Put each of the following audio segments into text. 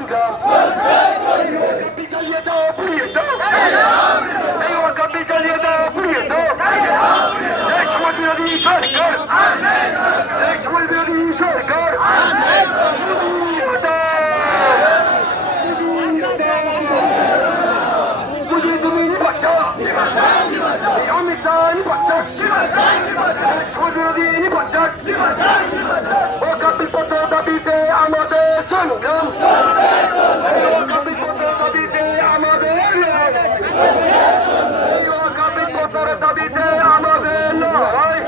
সংগ্রাম ওয়াকাবি চালিয়ে দাও পুড়িয়ে দাও এই ওয়াকাবি চালিয়ে দাও পুড়িয়ে দাও এই সমাজ বিরোধী সরকার এই সমাজ বিরোধী সরকার তুমি নির্বাচন অমিত শাহ নির্বাচন সমাজ বিরোধী নির্বাচন ওয়াকাবি পত্র দাবিতে আমাদের সংগ্রাম ওয়াকাবি পত্র দাবিতে আমাদের ওয়াকাবি পত্র দাবিতে আমাদের লড়াই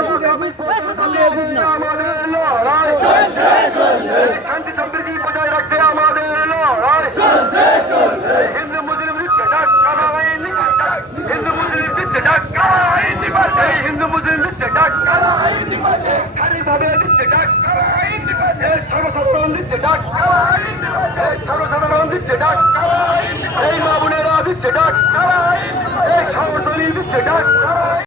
ওয়াকাবি পত্র দাবিতে আমাদের লড়াই শান্তি সম্প্রীতি বজায় রাখতে আমাদের লড়াই হিন্দু মুসলিম হিন্দু মুসলিম দিচ্ছে ডাক্কা হিন্দু মুসলিম দিচ্ছে ডাক্কা ভাবে দিচ্ছে ডাক্কা সর্বসাধারণ দিচ্ছে ডাক্কা সর্বসাধারণ দিচ্ছে ডাক্কা এই মা বোনেরা দিচ্ছে ডাক্কা